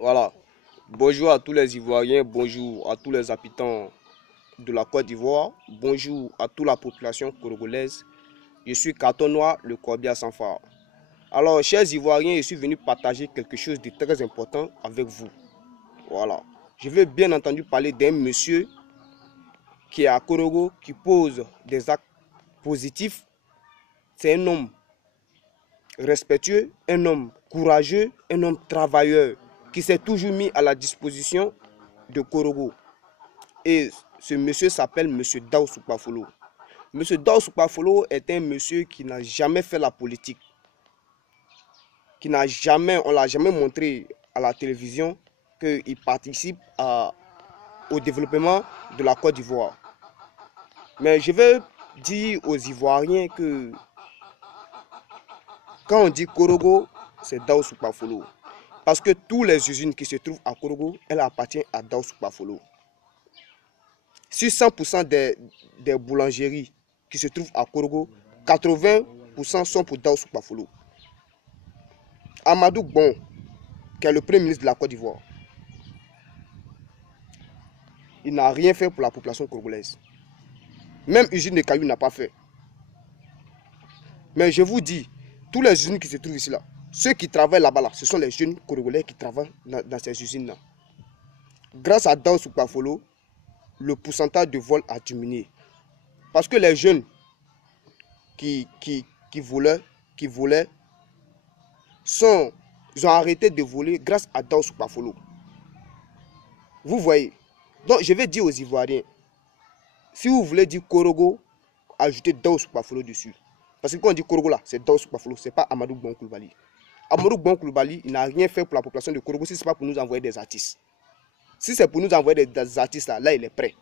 Voilà. Bonjour à tous les Ivoiriens, bonjour à tous les habitants de la Côte d'Ivoire, bonjour à toute la population congolaise. Je suis Carton Noir, le corbillard sans phare. Alors, chers Ivoiriens, je suis venu partager quelque chose de très important avec vous. Voilà. Je veux bien entendu parler d'un monsieur qui est à Korogo, qui pose des actes positifs. C'est un homme respectueux, un homme courageux, un homme travailleur, qui s'est toujours mis à la disposition de Korogo. Et ce monsieur s'appelle monsieur Dao Soukpafolo. Monsieur Dao Soukpafolo est un monsieur qui n'a jamais fait la politique, on ne l'a jamais montré à la télévision qu'il participe au développement de la Côte d'Ivoire. Mais je veux dire aux Ivoiriens que quand on dit Korogo, c'est Dao Soukpafolo. Parce que toutes les usines qui se trouvent à Korogo, elles appartiennent à Dao Soukpafolo. Sur 100% des boulangeries qui se trouvent à Korogo, 80% sont pour Dao Soukpafolo. Amadou Bon, qui est le premier ministre de la Côte d'Ivoire, il n'a rien fait pour la population congolaise. Même usine de cailloux n'a pas fait. Mais je vous dis, tous les usines qui se trouvent ici, là, ceux qui travaillent là-bas, ce sont les jeunes Congolais qui travaillent dans ces usines-là. Grâce à Dao Soukpafolo, le pourcentage de vol a diminué. Parce que les jeunes qui volaient, ils ont arrêté de voler grâce à Dao Soukpafolo. Vous voyez. Donc je vais dire aux Ivoiriens, si vous voulez dire Korogo, ajoutez Dao Soukpafolo dessus. Parce que quand on dit Korogo là, c'est Dao Soukpafolo, ce n'est pas Amadou Bon Coulibaly. Amadou Bon Coulibaly, il n'a rien fait pour la population de Korogo si ce n'est pas pour nous envoyer des artistes. Si c'est pour nous envoyer des artistes là, il est prêt.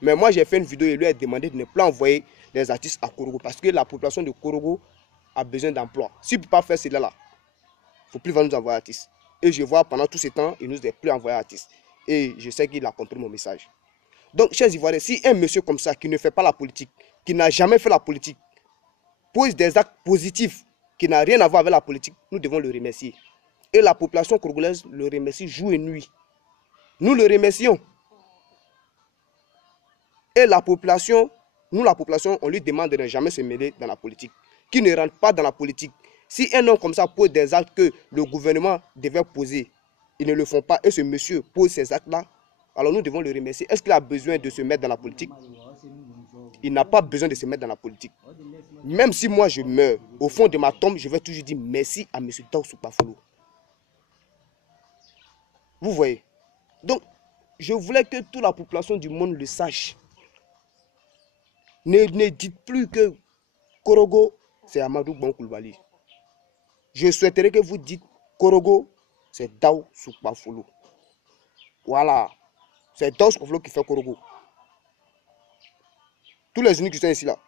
Mais moi j'ai fait une vidéo et lui a demandé de ne plus envoyer des artistes à Korogo parce que la population de Korogo a besoin d'emploi. S'il ne peut pas faire cela là, il ne faut plus nous envoyer artistes. Et je vois pendant tout ce temps, il ne nous a plus envoyé artistes. Et je sais qu'il a compris mon message. Donc, chers Ivoiriens, si un monsieur comme ça qui ne fait pas la politique, qui n'a jamais fait la politique, pose des actes positifs qui n'ont rien à voir avec la politique, nous devons le remercier. Et la population congolaise le remercie jour et nuit. Nous le remercions. Et la population, on lui demande de ne jamais se mêler dans la politique. Qui ne rentre pas dans la politique. Si un homme comme ça pose des actes que le gouvernement devait poser, ils ne le font pas et ce monsieur pose ces actes-là, alors nous devons le remercier. Est-ce qu'il a besoin de se mettre dans la politique? Il n'a pas besoin de se mettre dans la politique. Même si moi je meurs, au fond de ma tombe, je vais toujours dire merci à M. Dao Soukpafolo. Vous voyez? Donc, je voulais que toute la population du monde le sache. Ne dites plus que Korogo, c'est Amadou Bon Coulibaly. Je souhaiterais que vous dites Korogo, c'est Dao Soukpafolo. Voilà. C'est Dao Soukpafolo qui fait Korogo. Tous les unis qui sont ici là,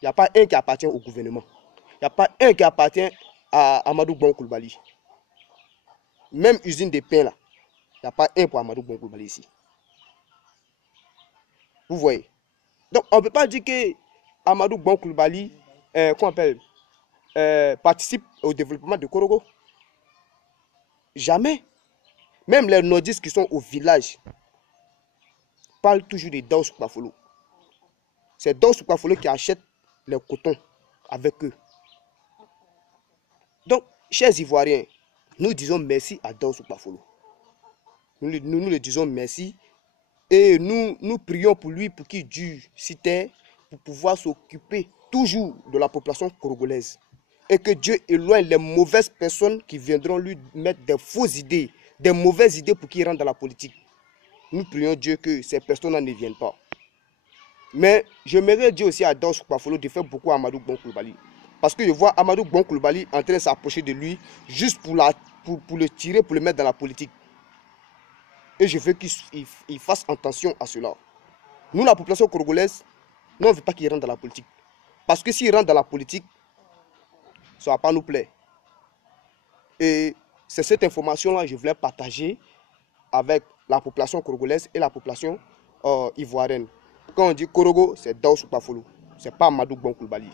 il n'y a pas un qui appartient au gouvernement. Il n'y a pas un qui appartient à Amadou Bon Coulibaly. Même usine de pain là, il n'y a pas un pour Amadou Bon Coulibaly ici. Vous voyez. Donc on ne peut pas dire que Amadou Bon Coulibaly participe au développement de Korogo. Jamais. Même les nordistes qui sont au village parlent toujours de Dao Soukpafolo. C'est Dao Soukpafolo qui achète les cotons avec eux. Donc, chers Ivoiriens, nous disons merci à Dao Soukpafolo. Nous le disons merci et nous prions pour lui pour qu'il dure si terre pour pouvoir s'occuper toujours de la population congolaise. Et que Dieu éloigne les mauvaises personnes qui viendront lui mettre des fausses idées, des mauvaises idées pour qu'il rentre dans la politique. Nous prions Dieu que ces personnes-là ne viennent pas. Mais j'aimerais dire aussi à Dao Soukpafolo de faire beaucoup à Amadou Bon Coulibaly. Parce que je vois Amadou Bon Coulibaly en train de s'approcher de lui juste pour le tirer, pour le mettre dans la politique. Et je veux qu'il fasse attention à cela. Nous, la population congolaise, nous, on ne veut pas qu'il rentre dans la politique. Parce que s'il rentre dans la politique, ça ne va pas nous plaire. Et c'est cette information-là que je voulais partager avec la population congolaise et la population ivoirienne. Quand on dit Korogo, c'est Dao Soukpafolo. Ce n'est pas Amadou Bon Coulibaly.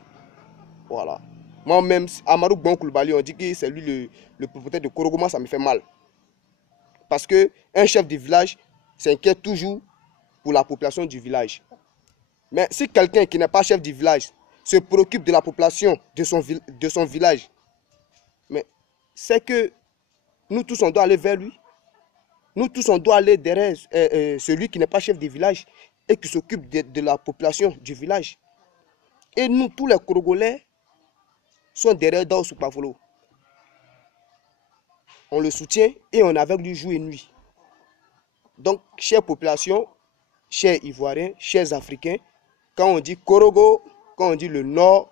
Voilà. Moi-même, Amadou Bon Coulibaly, on dit que c'est lui le propriétaire de Korogo. Moi, ça me fait mal. Parce qu'un chef de village s'inquiète toujours pour la population du village. Mais si quelqu'un qui n'est pas chef du village se préoccupe de la population de son village, mais c'est que nous tous, on doit aller vers lui. Nous tous, on doit aller derrière celui qui n'est pas chef du village et qui s'occupe de la population du village. Et nous, tous les Congolais, sont derrière Daoussou Pafolo. On le soutient et on est avec lui jour et nuit. Donc, chère population, chers Ivoiriens, chers Africains, quand on dit Korogo, quand on dit le Nord,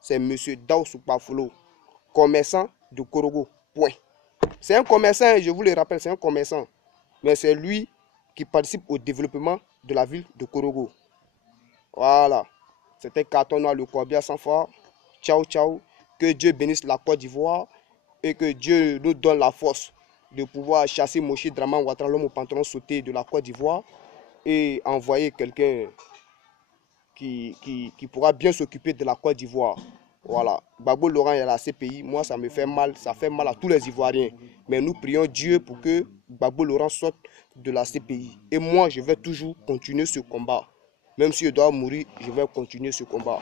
c'est M. Daoussou Pafolo, commerçant de Korogo. Point. C'est un commerçant, je vous le rappelle, c'est un commerçant. Mais c'est lui qui participe au développement de la ville de Korogo. Voilà. C'était Carton Noir, le Corbia sans fort. Ciao, ciao. Que Dieu bénisse la Côte d'Ivoire et que Dieu nous donne la force de pouvoir chasser Moshi Draman Ouattara, l'homme au pantalon sauté de la Côte d'Ivoire, et envoyer quelqu'un qui pourra bien s'occuper de la Côte d'Ivoire. Voilà. Gbagbo Laurent est à la CPI. Moi, ça me fait mal. Ça fait mal à tous les Ivoiriens. Mais nous prions Dieu pour que Gbagbo Laurent sorte de la CPI. Et moi, je vais toujours continuer ce combat. Même si je dois mourir, je vais continuer ce combat.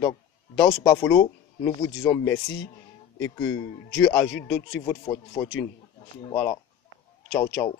Donc, dans ce Pafolo, nous vous disons merci et que Dieu ajoute d'autres sur votre fortune. Voilà. Ciao, ciao.